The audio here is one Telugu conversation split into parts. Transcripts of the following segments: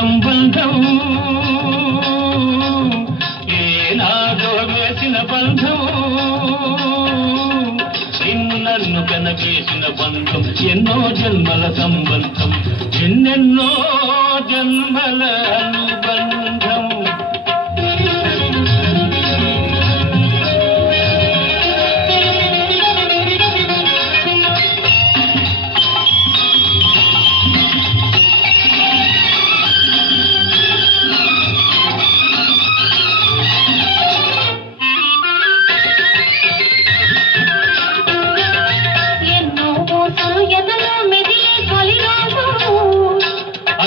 బంధం ఏనాదో వేసిన బంధం. నిన్ను నన్ను కనవేసిన బంధం ఎన్నో జన్మల సంబంధం ఎన్నెన్నో జన్మల అనుబంధం.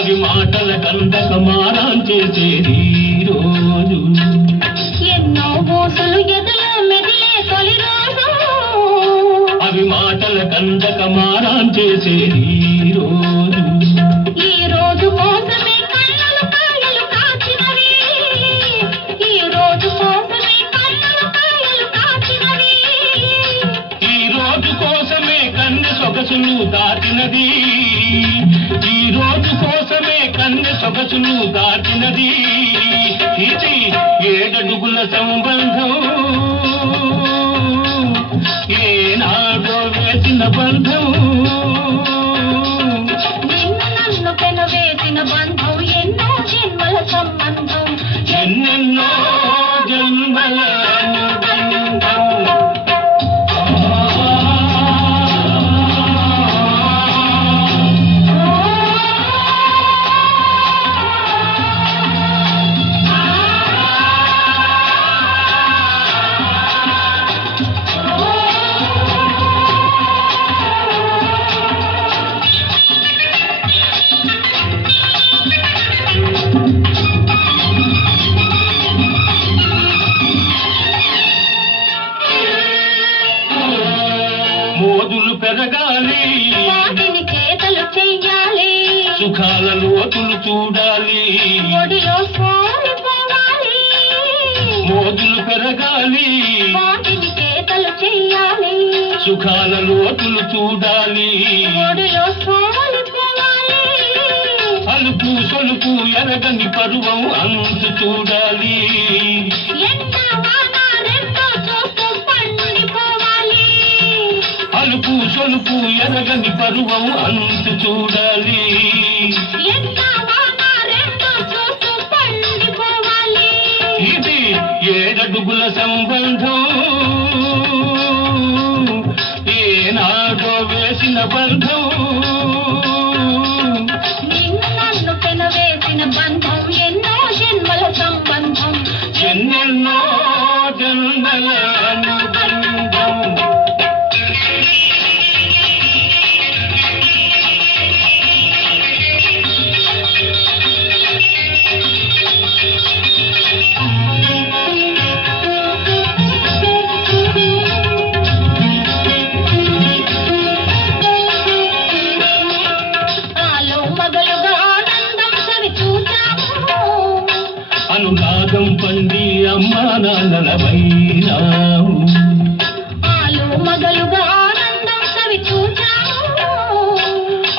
అవి మాటల కందక మారాం చేసేది రోజు. ఎన్నో ఊసులు ఎదలో మెదిలే తొలి రోజు. అవి మాటల కందక మారాం చేసేది ఈ రోజు. ఈ రోజు కోసమే కళ్ళలు కాయలు కాచినవి. ఈ రోజు కోసమే కళ్ళలు కాయలు కాచినవి. ఈ రోజు కోసమే కన్నె సొగసులు దాటినది. సొగసులు దాటినది. ఇది ఏడడుగుల సంబంధం. ఏనాడో వేసిన బంధం. నిన్ను నన్ను పెనవేసిన బంధం ఎన్నో జన్మల సంబంధం. ఎన్నెన్నో జన్మల మోదులు పెరగాలి. వాటిని చేతలు చెయ్యాలి సుఖాల లోతులు చూడాలి. మోదులు పెరగాలి. వాటిని చేతలు చెయ్యాలి సుఖాల లోతులు చూడాలి. అలుపు సొలుపు ఎరగని పరువం అంతు చూడాలి. ఎండ అలుపు సొలుపు ఎరగని పరువం అంతు చూడాలి. ఇది ఏడడుగుల సంబంధం. ఏనాడో వేసిన బంధం. నన్ను పెనవేసిన బంధం. అనురాగం పండి అమ్మా నాన్నలమైనావు ఆలు మగలుగా ఆనందం సవి చూచాము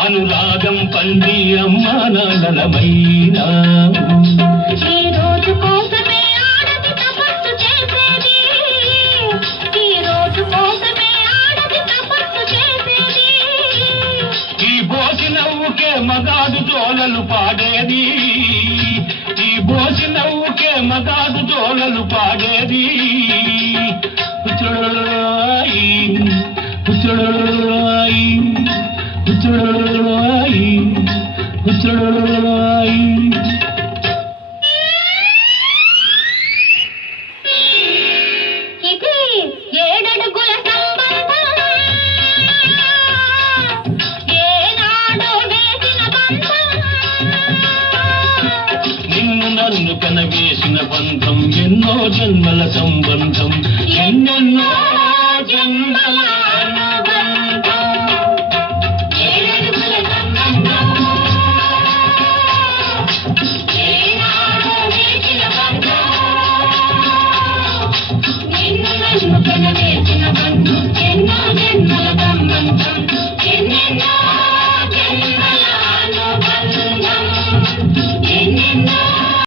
అనురాగం పండి అమ్మా నాన్నలమైనావు ఈ రోజు కోసమే ఆడది తపస్సు చేసేది. ఈ రోజు కోసమే ఆడది తపస్సు చేసేది. ఈ బోసి నవ్వుకే మగాడు జోలలు పాడేది నవ్వుకే మగాడు జోలలు పాడేది. పుత్రుడాయి పుత్రుడాయి పుత్రుడాయి పుత్రుడాయి నిన్ను కనవేసిన బంధం ఎన్నో జన్మల సంబంధం ఎన్నెన్నో జన్మల